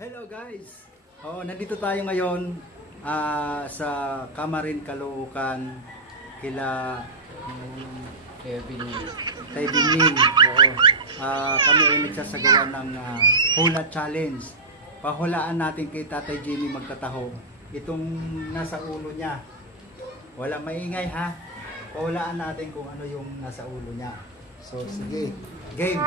Hello guys! Nandito tayo ngayon sa Camarin, Caloocan kila Taibingning. Kami ay nagsasagawa ng hula challenge. Pahulaan natin kay Tatay Jimmy magtataho. Itong nasa ulo niya. Wala maingay ha. Pahulaan natin kung ano yung nasa ulo niya. So sige, game!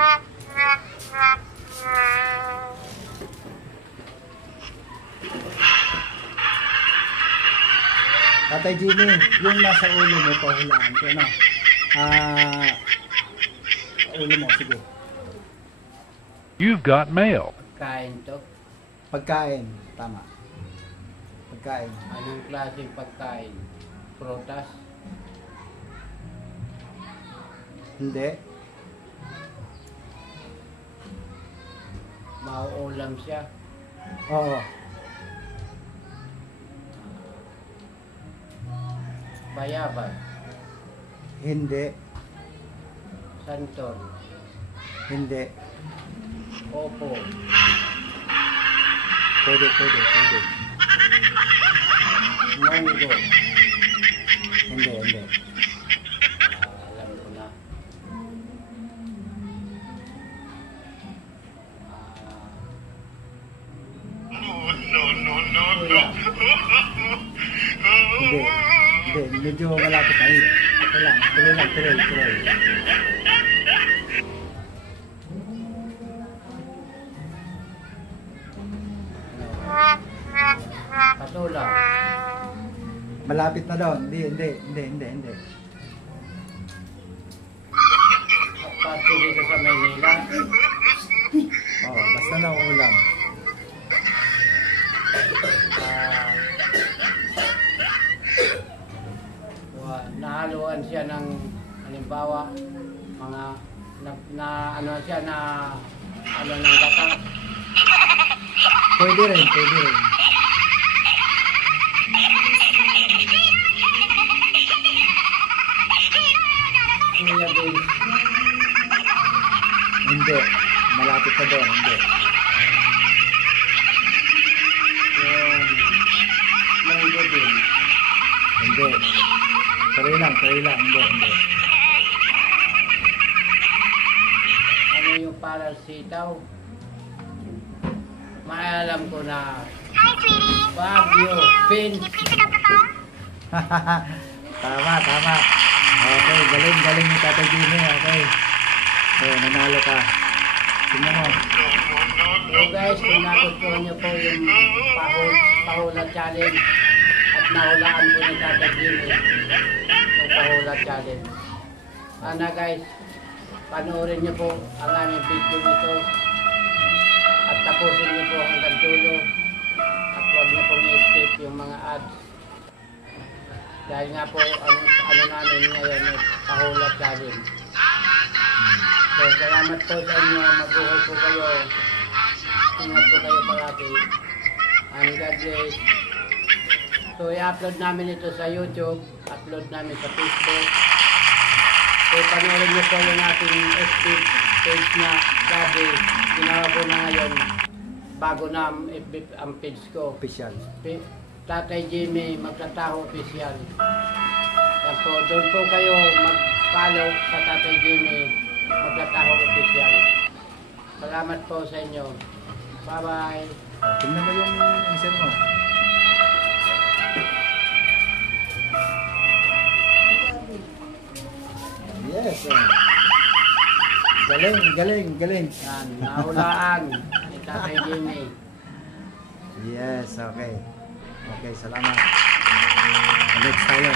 Tatay Jimmy, yung nasa ulo mo, pahulaan ko, ano? Ulo mo, sige. You've got mail. Pagkain to. Pagkain, tama. Pagkain. Anong klaseng pagkain? Prutas? Hindi. Mauulam siya? Oo. Bayabas? Hindi. Santon? Hindi. Opo? Pwede. Munggo? Hindi. Alam ko na. Hindi. Medyo malapit na yun. Okay lang. Tuloy. Patula? Malapit na doon. Hindi. Pati dito sa Maynila? Basta na ulam. Nahaluan siya ng halimbawa mga ano ng gata. Pwede rin. Kuya Dave? Hindi. Malapit na doon. Hindi. Yung munggo din? Hindi. Tuloy lang. Hindi. Ano yung parang sitaw? Maalam ko na Baguio Beans. Tama. Okay, galing ni Tatay Jimmy. Okay. So, nanalo ka. Tingnan mo. So guys, kung nagustuhan nyo po yung pahula challenge at nahulaan po ni Tatay Jimmy yung pahula challenge. Sana guys, panoorin nyo po ang aming video nito at tapusin nyo po hanggang dulo at huwag nyo pong i-skip yung mga ads. Dahil nga po ang ano namin ngayon ay pahula challenge. So salamat po sa inyo, mabuhay po kayo, ingat po kayo parati, and God bless. So i-upload namin ito sa YouTube, upload namin sa Facebook. So panoorin nyo po yung ating FB page na dati, ginawa ko na ngayon, bago na ang page ko. Official. Tatay Jimmy Magtataho Official. Yan po, doon po kayo mag-follow sa Tatay Jimmy Magtataho Official. Salamat po sa inyo. Bye-bye. Tingnan mo yung answer mo. Yes. Galing. Yan, nahulaan ni Tatay Jimmy. Yes, okay. Okay, salamat. Next tayo.